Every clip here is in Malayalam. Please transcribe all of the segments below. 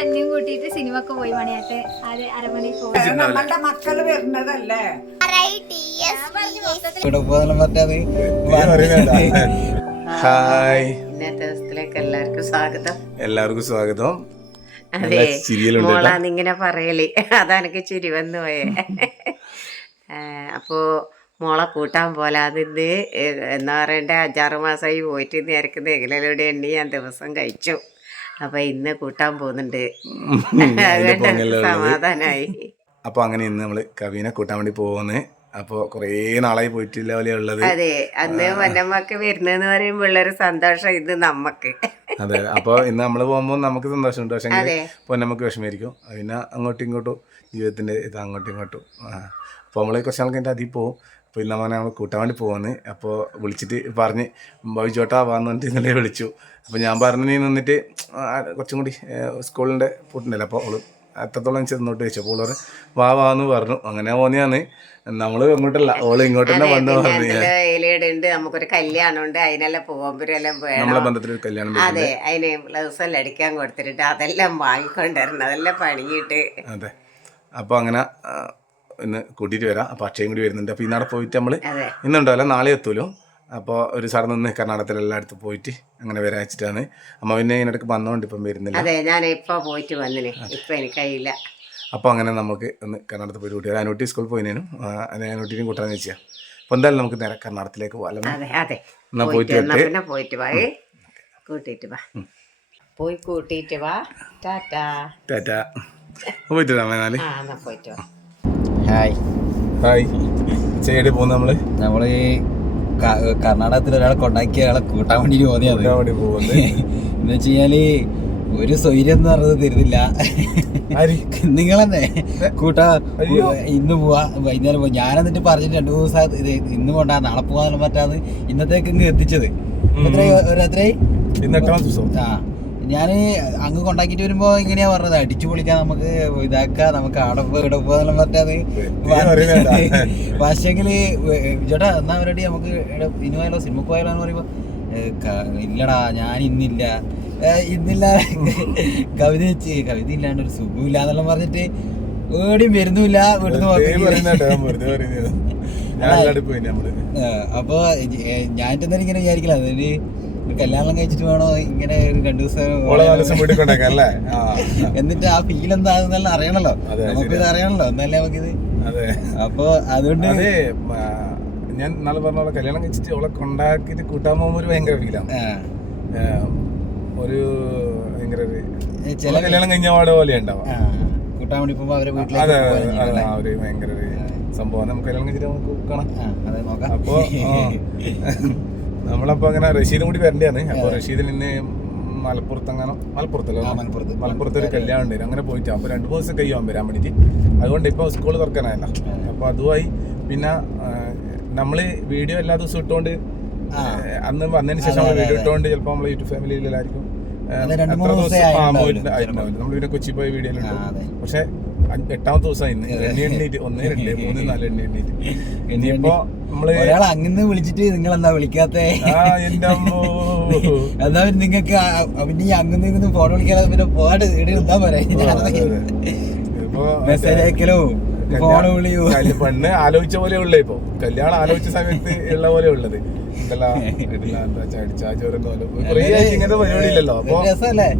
എന്നെയും കൂട്ടിയിട്ട് സിനിമക്ക് പോയി മണിയാട്ടെ അത് അരമണി പോകും നമ്മളുടെ മക്കൾ വരുന്നതല്ലേ? ഹായ്. ഇന്നത്തെ ദിവസത്തിലേക്ക് എല്ലാവർക്കും സ്വാഗതം എല്ലാവർക്കും സ്വാഗതം അതെ മോളാന്നിങ്ങനെ പറയൽ. അതെനിക്ക് ചിരി വന്നു പോയേ. അപ്പോ മോളെ കൂട്ടാൻ പോലെ അതിന്ന് എന്താ പറയണ്ടേ അഞ്ചാറ് മാസമായി പോയിട്ട് നേരക്ക് എങ്ങനെയുടെ എണ്ണി ഞാൻ ദിവസം കഴിച്ചു. അപ്പൊ ഇന്ന് കൂട്ടാൻ പോകുന്നുണ്ട്. സമാധാനായി. അപ്പൊ അങ്ങനെ ഇന്ന് നമ്മൾ കവിനെ കൂട്ടാൻ വേണ്ടി പോകുന്നത് അപ്പൊ കൊറേ നാളായി പോയിട്ടില്ല പോലെ ഉള്ളത്? അതെ അന്ന് വന്നമ്മക്ക് വരുന്നെന്ന് പറയുമ്പോൾ ഉള്ളൊരു സന്തോഷം ഇത് നമ്മക്ക്. അതെ അപ്പൊ ഇന്ന് നമ്മൾ പോകുമ്പോൾ നമുക്ക് സന്തോഷമുണ്ട്. പക്ഷെ. പൊന്നമ്മക്ക് വിഷമായിരിക്കും പിന്നെ അങ്ങോട്ടും ഇങ്ങോട്ടും ജീവിതത്തിന്റെ ഇത് അങ്ങോട്ടും ഇങ്ങോട്ടും. അപ്പൊ നമ്മൾ കുറച്ച് നാൾക്ക് അതിൽ പോകും അപ്പോൾ ഇന്ന് നമ്മൾ നമ്മൾ കൂട്ടാൻ വേണ്ടി പോകുന്നത് അപ്പോൾ വിളിച്ചിട്ട് പറഞ്ഞ് ബൈജോട്ടാ വാന്ന് പറഞ്ഞിട്ട് ഇന്നലെ വിളിച്ചു. അപ്പോൾ ഞാൻ പറഞ്ഞു നീ നിന്നിട്ട് കുറച്ചും കൂടി സ്കൂളിന്റെ പൂട്ടുണ്ടല്ലോ അപ്പോൾ അവൾ അത്രത്തോളം ചെന്നോട്ട് വെച്ചു അപ്പോൾ ഓൾ വാ വാന്ന് പറഞ്ഞു. അങ്ങനെ പോന്നെയാന്ന് നമ്മൾ അങ്ങോട്ടല്ല ഓൾ ഇങ്ങോട്ട് തന്നെ വന്നു പറഞ്ഞു നമുക്കൊരു കല്യാണം ഉണ്ട് അതിനെല്ലാം പോകുമ്പോഴെല്ലാം നമ്മളെ ബന്ധത്തിൽ കല്യാണം അതെ അതിന് ബ്ലൗസ് എല്ലാം അടിക്കാൻ കൊടുത്തിട്ടുണ്ട് അതെല്ലാം വാങ്ങിക്കൊണ്ടിരുന്നു അതെല്ലാം പണിയിട്ട് അതെ. അപ്പോൾ അങ്ങനെ ഇന്ന് കൂട്ടിയിട്ട് വരാം. അപ്പോൾ അക്ഷയം കൂടി വരുന്നുണ്ട്. അപ്പോൾ ഇന്നവിടെ പോയിട്ട് നമ്മൾ ഇന്നുണ്ടാവില്ല നാളെ എത്തുമല്ലോ അപ്പോൾ ഒരു സാർ നിന്ന് കർണാടകത്തിൽ എല്ലായിടത്തും പോയിട്ട് അങ്ങനെ വരാൻ വെച്ചിട്ടാണ്. അമ്മ പിന്നെ ഇതിനിടയ്ക്ക് വന്നോണ്ട് ഇപ്പം വരുന്നില്ല. അതെ ഞാൻ പോയിട്ട് ഇപ്പൊ അപ്പോൾ അങ്ങനെ നമുക്ക് ഒന്ന് കർണാടകത്തിൽ പോയി കൂട്ടി അനുട്ടി സ്കൂളിൽ പോയിനും അനുട്ടിനും കൂട്ടാന്ന് വെച്ചാൽ അപ്പോൾ എന്തായാലും നമുക്ക് നേരെ കർണാടകത്തിലേക്ക് പോകാം എന്നാൽ പോയിട്ട് പോയിട്ട് വാ. കൂട്ടിയിട്ട് വാ. പോയി കൂട്ടിയിട്ട് വാ. ടാറ്റാ. ടാറ്റാ. പോയിട്ട് വരാം എന്നാൽ പോയിട്ട് വാ. ഹായ്. ഹായ്. ചെയ്യേണ്ടി പോകുന്ന നമ്മൾ? നമ്മൾ കർണാടകത്തിൽ ഒരാളെ കൊണ്ടാക്കി അയാളെ കൂട്ടാൻ വേണ്ടി പോകുന്നത്. എന്ന് വെച്ച് കഴിഞ്ഞാൽ ഒരു സ്വൈര്യം എന്ന് പറഞ്ഞത് തരുന്നില്ല? നിങ്ങൾ തന്നെ കൂട്ടാ. ഇന്ന് പോവാ വൈകുന്നേരം പോവാ. ഞാൻ എന്നിട്ട് പറഞ്ഞിട്ട് രണ്ടു ദിവസം ഇത് ഇന്ന് പോണ്ടാ നാളെ പോവാൻ പറ്റാന്ന് ഇന്നത്തേക്ക് ഇങ്ങ് എത്തിച്ചത്. എത്രയോ ഒരു എത്രയായി? ഇന്ന് എട്ടാം ദിവസം. ആ. ഞാൻ അങ്ങ് കൊണ്ടാക്കിട്ട് വരുമ്പോ ഇങ്ങനെയാ പറഞ്ഞത്. അടിച്ചു പൊളിക്കാൻ നമുക്ക് ഇതാക്കാം നമുക്ക് അവിടെ ഇടപ്പ് എന്നെല്ലാം പറ്റാതെ നീ ചേട്ടാ എന്നാ അവരുടെ നമുക്ക് ഇനി പോയാലോ? സിനിമക്ക് പോയാലോ എന്ന് പറയുമ്പോ? ഇല്ലടാ ഞാൻ ഇന്നില്ല. ഇന്നില്ല. കവിത വെച്ച് കവിത ഇല്ലാണ്ട് ഒരു സുഖമില്ല എന്നെല്ലാം പറഞ്ഞിട്ട് ഏടിയും വരുന്നുമില്ല. വീട്ടിൽ നിന്ന് ഞാൻ അപ്പൊ ഞാൻ ഇങ്ങനെ വിചാരിക്കില്ല ഒരു കല്യാണം കഴിച്ചിട്ട് വേണോ? ഇങ്ങനെ ഒരു രണ്ടു ദിവസം അല്ലേ? എന്നിട്ട് ആ ഫീൽ എന്താണെന്നെല്ലാം അറിയണല്ലോ. നമുക്കിത്. അറിയണല്ലോ. എന്നല്ലേ നമുക്കിത് അപ്പൊ അതുകൊണ്ട് അതെ ഞാൻ നാളെ പറഞ്ഞ പോലെ കല്യാണം കഴിച്ചിട്ട് അവളെ കൊണ്ടാക്കിട്ട് കൂട്ടാൻ പോകുമ്പോൾ ഒരു ഭയങ്കര ഫീലാണ് ഒരു ഭയങ്കര ചില കല്യാണം കഴിഞ്ഞ പാട് പോലെ ഉണ്ടാവും. കൂട്ടാൻ വേണ്ടി പോകുമ്പോ അവരെ അതെ വീട്ടിലേക്ക് ഒരു ഭയങ്കര സംഭവം നമുക്ക് കല്യാണം കഴിച്ചിട്ട് നമുക്ക് കാണാം അതെ നോക്കാം. അപ്പോ നമ്മളപ്പോ അങ്ങനെ റഷീദും കൂടി വരേണ്ടതാണ്. അപ്പൊ റഷീദിൽ നിന്ന് മലപ്പുറത്ത് അങ്ങനെ മലപ്പുറത്തല്ലോ മലപ്പുറത്ത്. മലപ്പുറത്ത് ഒരു കല്യാണം ഉണ്ട്. അങ്ങനെ പോയിട്ട് അപ്പൊ രണ്ടു മൂന്ന് ദിവസം കഴിയാൻ വരാൻ വേണ്ടിട്ട് അതുകൊണ്ട് ഇപ്പൊ സ്കൂൾ തുറക്കാനായല്ല. അപ്പൊ അതുമായി പിന്നെ നമ്മൾ നമ്മൾ വീഡിയോ എല്ലാ ദിവസവും ഇട്ടുകൊണ്ട് അന്ന് വന്നതിന് ശേഷം നമ്മൾ വീഡിയോ. ഇട്ടുകൊണ്ട് ചിലപ്പോൾ നമ്മൾ യൂട്യൂബ് രണ്ട് എത്ര ദിവസം നമ്മൾ പിന്നെ കൊച്ചി പോയ വീഡിയോ പക്ഷേ എട്ടാമത്തെ ദിവസമായി. ഇന്ന് എണ്ണി എണ്ണീറ്റ് ഒന്ന് രണ്ട് മൂന്ന് നാല് എണ്ണി എണ്ണീറ്റ് ഇനിയിപ്പോ നമ്മൾ ഒരാൾ അങ്ങനെ വിളിച്ചിട്ട് നിങ്ങൾ എന്താ വിളിക്കാത്തേ എന്റെ അമ്മോ. പിന്നെ ഈ അങ്ങനെ ഇങ്ങനെ ഫോൺ വിളിക്കാതെ പിന്നെ പോകാണ്ട് എന്താ പറയാ? ഇപ്പൊ മെസ്സേജ് അയക്കലോ? ഫോൺ വിളിയോ? കല്യ- പെണ്ണ് ആലോചിച്ച പോലെ ഉള്ളേ ഇപ്പൊ. കല്യാണം ആലോചിച്ച സമയത്ത് ഉള്ള പോലെ ഉള്ളത്. എന്താ ഇങ്ങനത്തെ പരിപാടി ഇല്ലല്ലോ. അപ്പൊ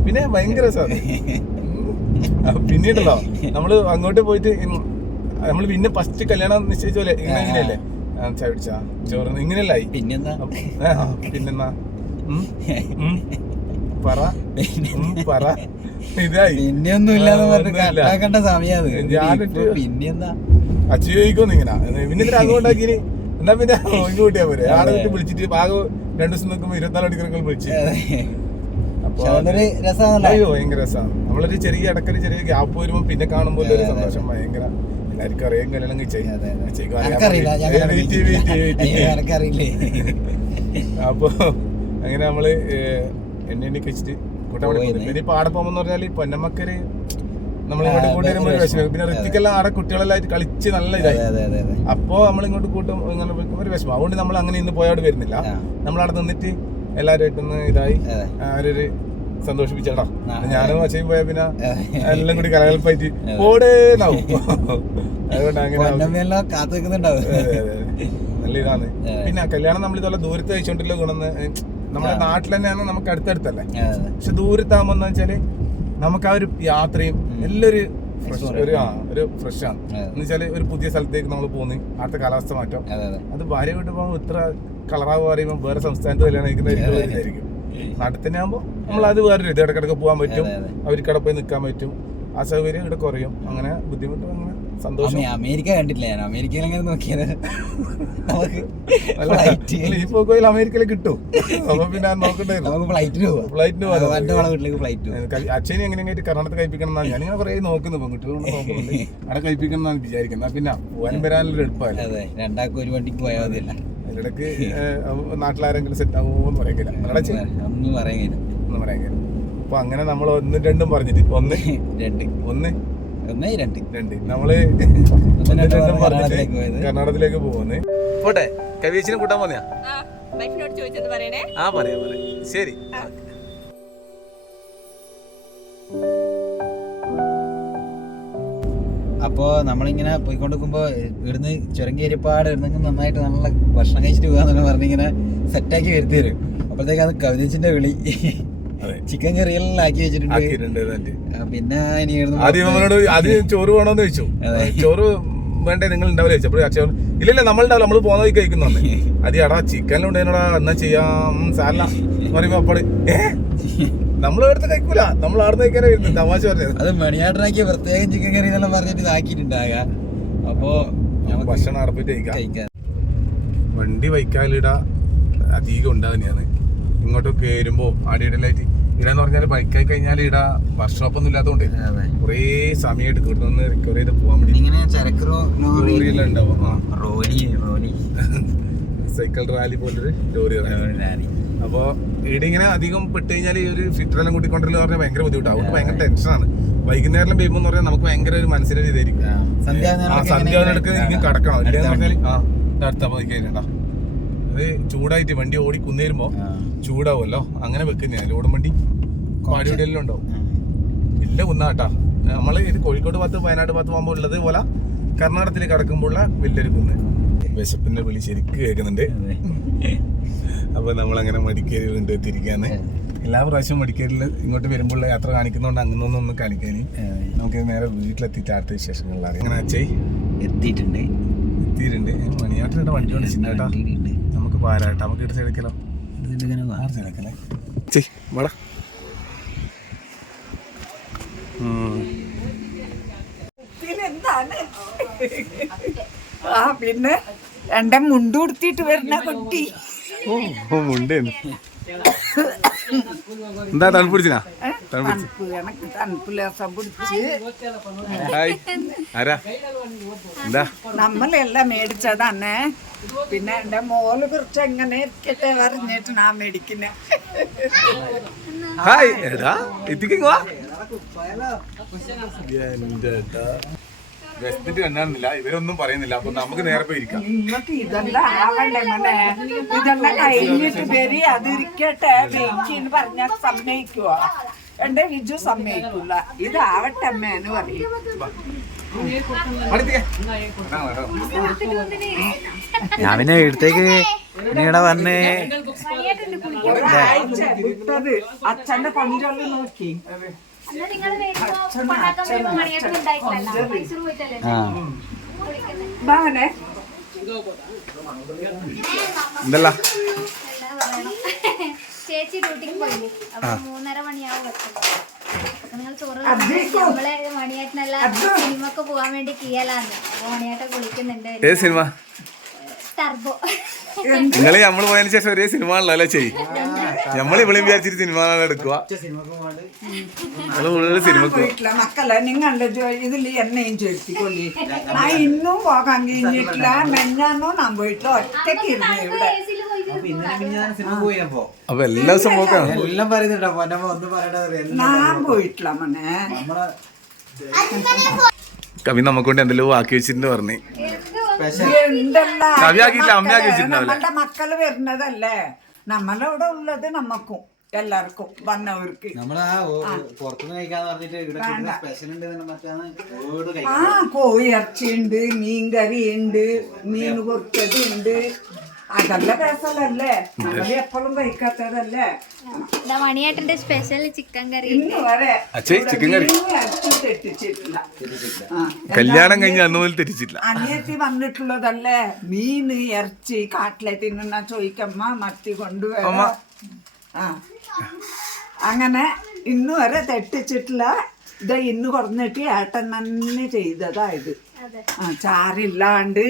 പിന്നെ ഭയങ്കര രസമാണ് പിന്നീടല്ലോ നമ്മൾ അങ്ങോട്ട് പോയിട്ട് നമ്മൾ പിന്നെ ഫസ്റ്റ് കല്യാണം നിശ്ചയിച്ച പോലെ ഇങ്ങനെ ഇങ്ങനെയല്ലേ? ചവിടിച്ചാ ചോറ് ആ, പിന്നെന്നാ? ഉം, പറ. പറ. ഇതായി. പിന്നെയൊന്നും ഇല്ലാന്ന് ആ, പറഞ്ഞ് ഒന്നുമില്ല. കട്ടാക്കേണ്ട സമയത് പിന്നെന്താ അച്ഛ ചോദിക്കുന്നു ഇങ്ങനെ. പിന്നെ ഇതിന് അങ്ങോട്ടാക്കി എന്നാ പിന്നെ ഒഴിഞ്ഞു കൂട്ടിയാ പോരെ. ആളെ വിളിച്ചിട്ട് ആകെ രണ്ടു ദിവസം നോക്കുമ്പോ ഇരുപത്തിനാല് മണിക്കൂറൊക്കെ വിളിച്ച്. അയ്യോ ഭയങ്കര രസമാണ്. നമ്മളൊരു ചെറിയ ഇടക്കൊരു ചെറിയ ഗ്യാപ്പ് വരുമ്പോ പിന്നെ കാണുമ്പോൾ ഒരു സന്തോഷം ഭയങ്കര. എല്ലാവർക്കും അറിയാൻ കല്യാണം അപ്പൊ അങ്ങനെ നമ്മൾ എണ്ണ എണ്ണി കഴിച്ചിട്ട്. പോകുന്നു. പിന്നെ ഇപ്പൊ ആടെ പോകുമ്പോ പറഞ്ഞാൽ പൊന്നമ്മക്കൊരു നമ്മൾ ഇങ്ങോട്ട് കൂട്ടി വരുമ്പോൾ ഒരു വിഷമം. പിന്നെ ഋത്തിക്കെല്ലാം ആടെ കുട്ടികളെല്ലാം കളിച്ച് നല്ല ഇതായി. അപ്പോ നമ്മൾ ഇങ്ങോട്ട് കൂട്ടും ഇങ്ങനെ ഒരു വിഷമം. അതുകൊണ്ട് നമ്മൾ അങ്ങനെ ഇന്ന് പോയോട് വരുന്നില്ല. നമ്മളവിടെ നിന്നിട്ട് എല്ലാവരുമായിട്ടൊന്ന് ഇതായി. അവരൊരു സന്തോഷിപ്പിച്ചേട്ടാ ആ. ഞാനും അച്ഛനും പോയാ പിന്നെ എല്ലാം കൂടി കലകൽപ്പായിട്ട് ഓടേന്നാവും. അതുകൊണ്ട് അങ്ങനെ കാത്തു നിൽക്കുന്നുണ്ടാവും. നല്ല ഇതാണ്. പിന്നെ കല്യാണം നമ്മൾ ഇതുപോലെ ദൂരത്ത് കഴിച്ചോണ്ടില്ല ഗുണം നമ്മുടെ നാട്ടിൽ തന്നെയാണ് നമുക്ക് അടുത്തടുത്തല്ലേ? പക്ഷെ ദൂരത്താകുമ്പോ എന്ന് വെച്ചാൽ നമുക്ക് ആ ഒരു യാത്രയും എല്ലൊരു ഒരു ആ ഒരു ഫ്രഷ് ആണ് എന്ന് വെച്ചാൽ ഒരു പുതിയ സ്ഥലത്തേക്ക് നമ്മൾ പോകുന്നു അടുത്ത കാലാവസ്ഥ മാറ്റം. അത് ഭാര്യ വീട്ടിൽ പോകുമ്പോൾ ഇത്ര കളറാവ് പറയുമ്പോൾ വേറെ സംസ്ഥാനത്ത് കല്യാണം കഴിക്കുന്നതായിരിക്കും നാട്ടിൽ തന്നെ ആകുമ്പോൾ നമ്മൾ അത് വേറൊരു ഇത് ഇടക്കിടക്ക് പോകാൻ പറ്റും. അതെ, അതെ. അവർക്ക് അവിടെ പോയി നിൽക്കാൻ പറ്റും. ആ സൗകര്യം ഇവിടെ കുറയും. അങ്ങനെ ബുദ്ധിമുട്ട് അങ്ങനെ സന്തോഷം. അമേരിക്ക കണ്ടിട്ടില്ല ഞാൻ. അമേരിക്കയിൽ അങ്ങനെ നോക്കിയത്? ഈ പോക്കോയിൽ അമേരിക്കയിൽ കിട്ടും. അപ്പൊ പിന്നെ നോക്കണ്ടായിരുന്നു ഫ്ലൈറ്റിന് പോവാം. ഫ്ലൈറ്റിന് പോവാം. അച്ഛനെ എങ്ങനെയായിട്ട് കർണാടക കഴിപ്പിക്കണം എന്നാണ്. ഞാനിങ്ങനെ കുറെ നോക്കുന്നു. പെൺകുട്ടികൾ നോക്കുന്നുണ്ട് അവിടെ കഴിപ്പിക്കണം എന്നാണ് വിചാരിക്കുന്നത്. പിന്നെ പോകാനും വരാനുള്ള എളുപ്പമല്ല? രണ്ടാൾക്കും ഒരു വണ്ടിക്ക് പോയാൽ മതിയല്ല. അതിലിടക്ക് നാട്ടിലാരെങ്കിലും സെറ്റ് ആവുമോ എന്ന് പറയാൻ ഒന്നും പറയാൻ കഴിയില്ല. അപ്പൊ അങ്ങനെ നമ്മൾ ഒന്ന് രണ്ടും പറഞ്ഞിട്ട് ഒന്ന് രണ്ട്. ഒന്ന് ഒന്നേ രണ്ട്. രണ്ട്. നമ്മൾ രണ്ടും പറഞ്ഞിട്ട് കർണാടകത്തിലേക്ക് പോകുന്നു പോട്ടെ കവീച്ചിനെ കൂട്ടാൻ പോന്നെയാ? വൈഫിനോട് ചോദിച്ചത് പറയണേ. ആ പറയാ പറയാ. ശരി. അപ്പോ നമ്മളിങ്ങനെ പോയിക്കൊണ്ടിരിക്കുമ്പോൾ ഇവിടുന്ന് ചുരങ്ങിയരിപ്പാട് ഇരുന്നെങ്കിൽ നന്നായിട്ട് നല്ല ഭക്ഷണം കഴിച്ചിട്ട് പോകാന്നൊക്കെ പറഞ്ഞിങ്ങനെ സെറ്റാക്കി വരുത്തി തരും. അപ്പോഴത്തേക്കാണ് കവിതച്ചിന്റെ വിളി. അതെ. ചിക്കൻ കറിയെല്ലാം വെച്ചിട്ടുണ്ട്. പിന്നെ ഇനി ആദ്യം നമ്മളോട് ആദ്യം ചോറ് വേണോന്ന് ചോദിച്ചു. അതെ. ചോറ് വേണ്ടേ നിങ്ങൾ ഉണ്ടാവില്ല ചോദിച്ചപ്പോൾ അച്ഛൻ ഇല്ലില്ല നമ്മൾ ഉണ്ടാവില്ല നമ്മൾ പോകുന്ന വഴി കഴിക്കുന്നു അത് എടാ ചിക്കനിലുണ്ടേനോടാ എന്നാ ചെയ്യാം? സാല പറയുമ്പോ അപ്പോൾ ഏ? നമ്മൾ എടുത്ത് കഴിക്കൂല. നമ്മൾ ആടുന്ന് കഴിക്കാനേ വരുന്നു തമാശ പറഞ്ഞത്. അത് മണിയാട്ടനാക്കിയ പ്രത്യേകം ചിക്കൻ കറി എന്നെല്ലാം പറഞ്ഞിട്ട് ഇതാക്കിയിട്ടുണ്ടാക അപ്പോ ഭക്ഷണം അറപ്പിട്ട് കഴിക്കാം. വണ്ടി വൈക്കാലിട അധികം ഉണ്ടാകുന്നതാണ് ഇങ്ങോട്ട് കയറുമ്പോ ആടിയിടലായിട്ട് ഇടാന്ന് പറഞ്ഞാൽ ബൈക്കായി കഴിഞ്ഞാൽ ഇട വർക്ക്ഷോപ്പ് ഒന്നും ഇല്ലാത്തതുകൊണ്ട് കുറേ സമയം എടുക്കും. ഇവിടെ നിന്ന് റിക്കവർ ചെയ്ത് പോകാൻ വേണ്ടി. ഇങ്ങനെ ചരക്ക് ലോറി ലോറിയെല്ലാം ഉണ്ടാവും. സൈക്കിൾ റാലി പോലൊരു ലോറി റാലി. അപ്പോൾ ഇടിങ്ങനെ അധികം പെട്ട് കഴിഞ്ഞാൽ ഈ ഒരു ഫിറ്ററെല്ലാം കൂട്ടിക്കൊണ്ടല്ലോ പറഞ്ഞാൽ ഭയങ്കര ബുദ്ധിമുട്ടാണ് അതുകൊണ്ട് ഭയങ്കര ടെൻഷനാണ്. വൈകുന്നേരം പെയ്യുമ്പോൾ പറഞ്ഞാൽ നമുക്ക് ഭയങ്കര ഒരു മനസ്സിലൊരു ഇതായിരിക്കും. ആ, സന്ധ്യാനേരം ആ ഒക്കെ സന്ധ്യ ഇങ്ങനെ കടക്കണം. ഇല്ലെന്ന് പറഞ്ഞാൽ. ആ അടുത്ത പോയിക്കഴിഞ്ഞാ അത് ചൂടായിട്ട് വണ്ടി ഓടി കുന്നേരുമ്പോ. ചൂടാവുമല്ലോ. അങ്ങനെ വെക്കുന്ന ലോഡും വണ്ടി. പാടിയോടെല്ലാം ഉണ്ടാവും. ഇല്ല കുന്നാട്ടാ. നമ്മൾ ഇത് കോഴിക്കോട് ഭാഗത്ത് വയനാട് ഭാഗത്ത് പോകുമ്പോൾ ഉള്ളത് പോലെ കർണാടകത്തിലേക്ക് കടക്കുമ്പോഴുള്ള വലിയൊരു കുന്ന്. വിശപ്പിന്റെ വിളി ശരിക്ക് കേൾക്കുന്നുണ്ട്. നമ്മൾ അങ്ങനെ മടിക്കേരി ഉണ്ട് എത്തിയിരിക്കാന്ന് എല്ലാ പ്രാവശ്യവും മടിക്കേരിൽ ഇങ്ങോട്ട് വരുമ്പോൾ യാത്ര കാണിക്കുന്നതുകൊണ്ട് അങ്ങനൊന്നും ഒന്ന് കാണിക്കാൻ. നമുക്ക് നേരെ വീട്ടിലെത്തിയിട്ട് അടുത്ത വിശേഷങ്ങളിലാണ് അങ്ങനെ അച്ഛേ? എത്തിയിട്ടുണ്ട്. എത്തിയിട്ടുണ്ട്. മണിയാട്ടിന്റെ വണ്ടി കൊണ്ട് ചിന്നേട്ടാ. നമുക്ക് പാരാട്ടാ നമുക്ക് ഇട്ട് എടുക്കലോ ഇതിലിങ്ങനെ വാ. ആറ് സൈഡക്കല്ലേ ചേ വാടാ. പിന്നെന്താണ് ആ പിന്നെ? എന്റെ മുണ്ട് കൊടുത്തിട്ട് വരുന്ന കുട്ടി. ഓ മുണ്ടേന്ന്. എന്താ തണുപ്പ് പിടിച്ചിനാ തണുപ്പ് പിടിച്ച്. തണുപ്പ് എനക്ക് തണുപ്പ് ലേസം പിടിച്ച്. ഹായ്. ആരാ? എന്താ? നമ്മളെല്ലാം മേടിച്ചതാണ് പിന്നെ എന്റെ മോൾ കുറച്ച് എങ്ങനെ ഇരിക്കട്ടെ പറഞ്ഞിട്ട് ഞാൻ മേടിക്കുന്ന. ഹായ്. എടാ വെസ്റ്റിട്ട് കണ്ടായിരുന്നില്ല ഇവരൊന്നും പറയുന്നില്ല. അപ്പൊ നമുക്ക് നേരെ പോയി ഇരിക്കാം. നിങ്ങൾക്ക് ഇതെല്ലാം ആവണ്ടേ മോനെ? ഇതെല്ലാം കഴിഞ്ഞിട്ട് വരി അതിരിക്കട്ടെ. വെയിറ്റ് പറഞ്ഞാൽ സമ്മതിക്കുവോ? എന്റെ വിജു സമ്മതിക്കൂല. ഇതാവട്ടെ അമ്മേന്ന് പറയും. അടുത്തേക്ക്. ഞാൻ പിന്നെ ഇടത്തേക്ക് ഇവിടെ വന്ന് അച്ഛന്റെ പഞ്ചൊല്ലം നോക്കി. എന്തല്ല. ചേച്ചി ഡ്യൂട്ടിക്ക് പോയില്ലേ? അപ്പൊ മൂന്നര മണിയാവും നിങ്ങൾ ചോറ് നമ്മളെ മണിയേട്ടനെല്ലാം സിനിമ ഒക്കെ പോകാൻ വേണ്ടി കീയലാന്ന്. മണിയേട്ടൻ കുളിക്കുന്നുണ്ട്. സിനിമ? നിങ്ങൾ നമ്മൾ പോയതിനു ശേഷം ഒരേ സിനിമ ആണല്ലോ ചെയ് നമ്മൾ ഇവിടെയും വിചാരിച്ചിട്ട് സിനിമ എടുക്കുക. നമ്മൾ ഫുള്ള് സിനിമക്ക് പോയിട്ടില്ല. മക്കളെ നിങ്ങളുടെ ഇതിൽ എന്നെയും ചേർത്തിക്കൊള്ളി ഞാൻ ഇന്നും പോകാൻ കഴിഞ്ഞിട്ടില്ല മെഞ്ഞാന്നോ ഞാൻ പോയിട്ടില്ല ഒറ്റയ്ക്ക് ഇരുന്നു ഇവിടെ. അപ്പൊ എല്ലാ ദിവസം പറയുന്നുണ്ടോ ഞാൻ പോയിട്ടില്ല മോനെ. കവി നമുക്കൊണ്ട് എന്തെല്ലോ ആക്കി വെച്ചിട്ടുണ്ട് പറഞ്ഞു. നമ്മളുടെ മക്കൾ വരുന്നതല്ലേ? നമ്മളവിടെ ഉള്ളത് നമ്മക്കും എല്ലാവർക്കും വന്നവർക്ക്. ആ. കോഴി ഇറച്ചി പറഞ്ഞിട്ട് ഇവിടെ സ്പെഷ്യൽ ഉണ്ട് ഇറച്ചിയുണ്ട് മീൻ കറി ഉണ്ട് മീൻ പൊറിച്ചത് ഉണ്ട് അതല്ല രസമല്ലേ നമ്മൾ എപ്പോഴും കഴിക്കാത്തതല്ലേ? ഇതാ മണിയേട്ടന്റെ സ്പെഷ്യൽ ചിക്കൻ കറി. ഇന്ന് വരെ അച്ഛേ, ചിക്കൻ കറി. മീൻ ഇറച്ചി തെറ്റിച്ചിട്ടില്ല. ആ, കല്യാണം കഴിഞ്ഞ അന്ന് മുതൽ തിരിച്ചില്ല അനിയത്തി വന്നിട്ടുള്ളതല്ലേ? മീന് ഇറച്ചി കാട്ടിലെ തിന്നുന്ന ചോദിക്കമ്മ മത്തി കൊണ്ടുവരാ. ആ. അങ്ങനെ ഇന്ന് വരെ തെറ്റിച്ചിട്ടില്ല. ഇത് ഇന്ന് കുറഞ്ഞിട്ട് ഏട്ടൻ തന്നെ ചെയ്തതാ ഇത്. അതെ. ആ ചാറില്ലാണ്ട്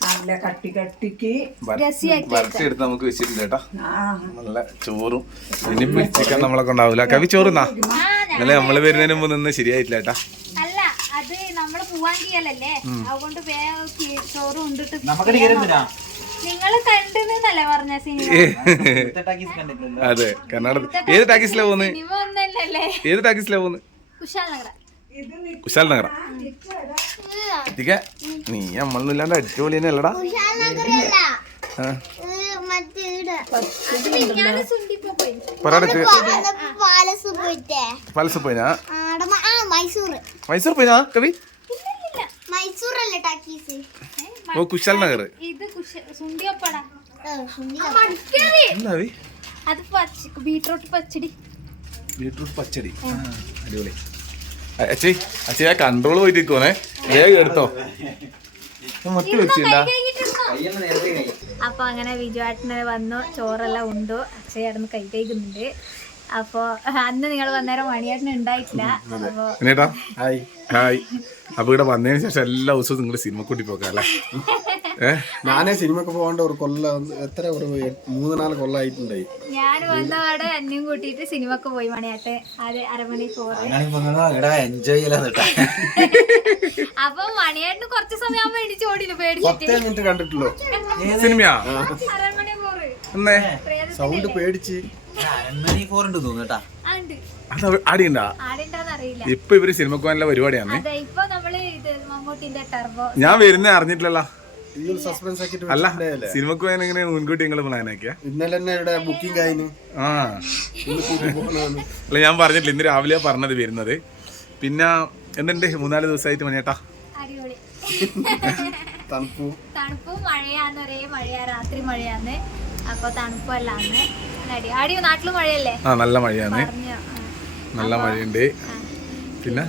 നല്ല കട്ടി കട്ടിക്ക് വരച്ചെടുത്ത് നമുക്ക് വെച്ചിട്ടുണ്ട് കേട്ടാ. നല്ല ചോറും. ഇനിയിപ്പോ ചിക്കൻ നമ്മളെ കൊണ്ടാവൂല കവി ചോറുന്നാ? ഇന്നലെ നമ്മൾ വരുന്നതിന് മുമ്പ് നിന്ന് ശരിയായിട്ടില്ല കേട്ടാ. അല്ല അത് നമ്മൾ പോവാൻ ചെയ്യലല്ലേ? അതുകൊണ്ട് വേഗം കി- ചോറ് ഉണ്ടിട്ട് നമുക്ക് ടിക്കറ്റ് നിങ്ങൾ കണ്ടെന്നല്ലേ പറഞ്ഞ സിനിമ? കണ്ടിട്ടില്ലല്ലോ. അതെ കർണാടക ഏത് ടാക്കീസിലാ പോകുന്നത് ഏത് ടാക്കീസിലാ പോകുന്നത് കുശാൽ നഗര. കുശാൽ നഗരം എത്തിക്ക നീ നമ്മളൊന്നും ഇല്ലാണ്ട് അടിച്ചുപൊളി തന്നെ അല്ലടാ പാലസ് പോയിനാ? ആടെ മ- ആ മൈസൂർ. മൈസൂർ പോയിനാ കവി? ഓ കുശാൽ നഗർ. ഇത് കുശ സുണ്ടിയപ്പടാ ഏ, എന്താ കവി? അത് പച്ച ബീട്രൂട്ട് പച്ചടി. ബീട്രൂട്ട് പച്ചടി. അടിപൊളി. അച്ഛേ അച്ഛേ ആ കൺട്രോൾ പോയിട്ട് വേഗം എടുത്തോ. മൊത്തം വെച്ചില്ല അപ്പൊ അങ്ങനെ വിജുവാട്ടിന് വന്നു ചോറെല്ലാം ഉണ്ടോ. കിടന്ന് കൈ കഴിക്കുന്നുണ്ട് അപ്പോ അന്ന് നിങ്ങൾ വന്നേരം മണിയേട്ടൻ ഉണ്ടായിട്ടില്ല. അപ്പോ ഹായ്. ഹായ്. അപ്പൊ ഇവിടെ വന്നതിന് ശേഷം എല്ലാ ദിവസവും നിങ്ങൾ സിനിമ കൂട്ടി പോക്കാല്ലേ ഞാനേ സിനിമക്ക് പോകാണ്ട് ഒരു കൊല്ല എത്ര ഒരു മൂന്ന് നാല് കൊല്ലായിട്ടുണ്ടായി. ഞാൻ വന്നവിടെ അന്യം കൂട്ടിയിട്ട് സിനിമക്ക് പോയി മണിയാട്ടെ അത് അരമണി എൻജോയ് അപ്പൊ മണിയാട്ടിന് കുറച്ച് സമയം വേണ്ടി ഓടിയില്ല? പേടിച്ചിട്ട്. മിനിറ്റ് കണ്ടിട്ടുള്ളൂ. സിനിമയാ? സൗണ്ട് പേടിച്ച്. ഇപ്പൊ ഇവർ സിനിമക്കുവാനുള്ള പോകാനുള്ള പരിപാടിയാണ് അതെ ഇപ്പൊ നമ്മൾ ഇത് മമ്മൂട്ടിന്റെ ടർബോ ഞാൻ വരുന്നേ അറിഞ്ഞിട്ടില്ലല്ലോ. അല്ല? സിനിമക്ക് എങ്ങനെ മുൻകൂട്ടി നിങ്ങൾ പ്ലാൻ ആക്കിയ ഇന്നലെ ഇവിടെ ബുക്കിംഗ് ആ. അല്ല ഞാൻ പറഞ്ഞിട്ടില്ല ഇന്ന് രാവിലെയാ പറഞ്ഞത് വരുന്നത്. പിന്നെ എന്തുണ്ട്? മൂന്നാൽ ദിവസമായിട്ട് മണിയേട്ടാ തണുപ്പും. തണുപ്പും മഴയാന്ന് ഒരേ മഴയാ രാത്രി മഴയാന്ന്. അപ്പൊ തണുപ്പും ആ നല്ല മഴയാണ്. നല്ല മഴയുണ്ട്. പിന്നെ?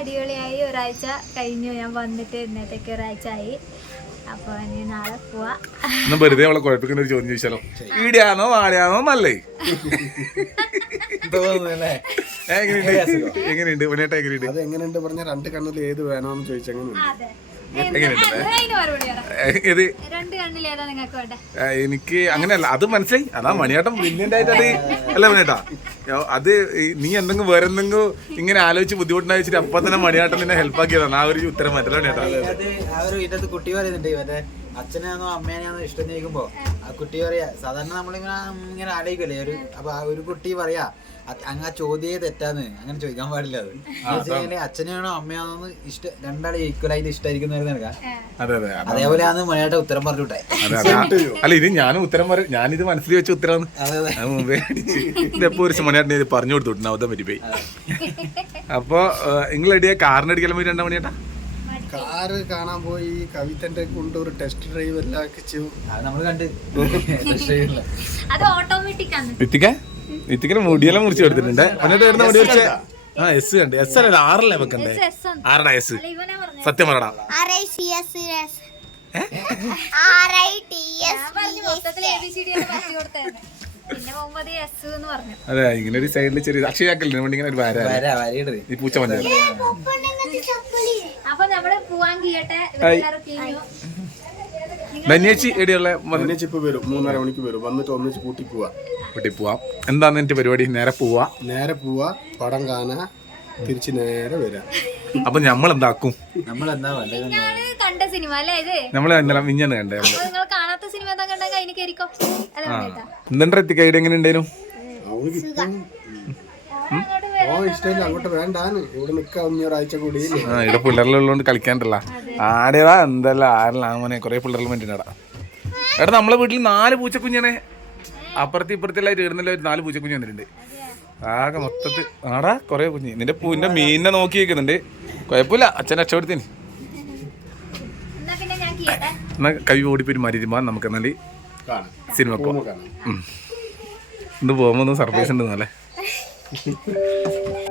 അടിപൊളിയായി. ഒരാഴ്ച കഴിഞ്ഞു. ഞാൻ വന്നിട്ട് ഇന്നത്തേക്ക് ഒരാഴ്ച ആയി. അപ്പൊ ഇനി നാളെ പോവാ. എന്നാ വെറുതെ അവളെ കുഴപ്പിക്കുന്ന ഒരു ചോദ്യം ചോദിച്ചാലോ? ഈടെയാണോ നാളെയാണോ നല്ലേ? തോന്നുന്നല്ലേ? ഏ, എങ്ങനെയുണ്ട്? പറഞ്ഞ രണ്ട് കണ്ണിൽ ഏത് വേണമെന്ന് ചോദിച്ചു അതെ. എങ്ങനെയുണ്ട് ഇത് എനിക്ക് അങ്ങനെയല്ല അത് മനസ്സിലായി. അതാ മണിയാട്ടം ബ്രില്യന്റ് ആയിട്ട് അത് അല്ല മണിയേട്ടാ അത് നീ എന്തെങ്കിലും വേറെ എന്തെങ്കിലും ഇങ്ങനെ ആലോചിച്ച് ബുദ്ധിമുട്ടുണ്ടായി വെച്ചിട്ട് അപ്പൊ തന്നെ മണിയാട്ടം നിന്നെ ഹെൽപ്പ് ആക്കിയതാണ്. ആ ഒരു ഉത്തരം മറ്റല്ല മണിയേട്ടാ? കുട്ടി പറയുന്നുണ്ട് മറ്റേ അച്ഛനാണോ അമ്മേനെയാണോ ഇഷ്ടം ചോദിക്കുമ്പോ ആ കുട്ടി പറയാ സാധാരണ നമ്മളിങ്ങനെ ഇങ്ങനെ ആലോചിക്കല്ലേ ഒരു അപ്പൊ ആ ഒരു കുട്ടി പറയാ "അ- അങ്ങ് ആ ചോദ്യേ തെറ്റാന്ന് അങ്ങനെ ചോദിക്കാൻ പാടില്ല അത്. അച്ഛനെയാണോ അമ്മയാണോ ഇഷ്ടം രണ്ടാളെ ഈക്വൽ ആയിട്ട് അതേപോലെ ആണ് മണിയായിട്ട് ഉത്തരം പറഞ്ഞു വിട്ടെ അതെ അതെ അല്ല ഇത് ഞാനും ഉത്തരം പറ ഞാനിത് മനസ്സിൽ വെച്ച ഉത്തരം മുമ്പേ ഇതെപ്പോ ഒരു മണിയാട്ടിനെ ഇത് പറഞ്ഞു കൊടുത്തു നവതം പോയി അപ്പൊ നിങ്ങൾ എടിയ കാറിന് അടിക്കലും പോയി രണ്ടാ മണിയേട്ടാ കാറ് കാണാൻ പോയി? കവിതന്റെ കൊണ്ട് ഒരു ടെസ്റ്റ് ഡ്രൈവ് എല്ലാം വെച്ചു അത് നമ്മൾ കണ്ട്. രക്ഷയില്ല. അത് ഓട്ടോമാറ്റിക് ആണ്. ഇത്തിക്ക ഇത്തിക്കിന് മുടിയെല്ലാം മുറിച്ച് കൊടുത്തിട്ടുണ്ട്. മണിയേട്ട വരുന്ന മുടി വെച്ച ആ എസ് കണ്ട്. എസ് അല്ല ആറല്ലേ വെക്കണ്ടേ? എസ് ആറടാ സത്യം പറടാ. R I C S S R I T S അതെ ഇങ്ങനെ ഒരു സൈഡിൽ ചെറിയ അക്ഷയാക്കല്ലേ ഇങ്ങനെ ഒരു വര ഈ പൂച്ച മഞ്ഞ അപ്പൊ നമ്മൾ പോവാൻ കീയട്ടെ എല്ലാവരും കീഞ്ഞു. ധന്യേച്ചി എടിയുള്ള ഒന്നിച്ച് ഇപ്പൊ വരും മൂന്നര മണിക്ക് വരും. വന്നിട്ട് ഒന്നിച്ച് കൂട്ടി പോവാ. കൂട്ടി പോവാം. എന്താണ് എന്റെ പരിപാടി? നേരെ പോവാ. നേരെ പോവാ പടം കാണാ തിരിച്ച് നേരെ വരാം. അപ്പൊ നമ്മൾ എന്താക്കും നമ്മൾ എന്താ കണ്ട സിനിമ അല്ലേ ഇത്? നമ്മൾ ഇന്നലെ മിഞ്ഞാണ് കണ്ടേ നിങ്ങൾ കാണാത്ത സിനിമ എന്താ കണ്ടാ? കയ്യിൽ കയറിക്കോ അല്ല കേട്ടാ ഇന്നെന്താ എങ്ങനെ ഉണ്ടേനു ഓ ഇഷ്ടമില്ല. അങ്ങോട്ട് വേണ്ടാന്ന്. എടാ നമ്മളെ വീട്ടിൽ നാല് പൂച്ചക്കുഞ്ഞാണ്. അപ്പുറത്തി ഇപ്പുറത്തെല്ലാം ഇടുന്നില്ല ഒരു നാല് പൂച്ചക്കുഞ്ഞ് വന്നിട്ടുണ്ട്. ആകെ മൊത്തത്തിൽ ആടാ കൊറേ കുഞ്ഞ്. നിന്റെ പൂവിന്റെ മീനിനെ നോക്കി വെക്കുന്നുണ്ട്. കൊഴപ്പില്ല അച്ഛൻ രക്ഷപ്പെടുത്തിന്. എന്നാൽ കവി ഓടിപ്പെരുമാരിമാ നമുക്ക് എന്നാലും സിനിമ പോകാം ഇന്ന് പോകുമ്പോൾ സർപ്രൈസ് ഉണ്ട് എന്നാലേ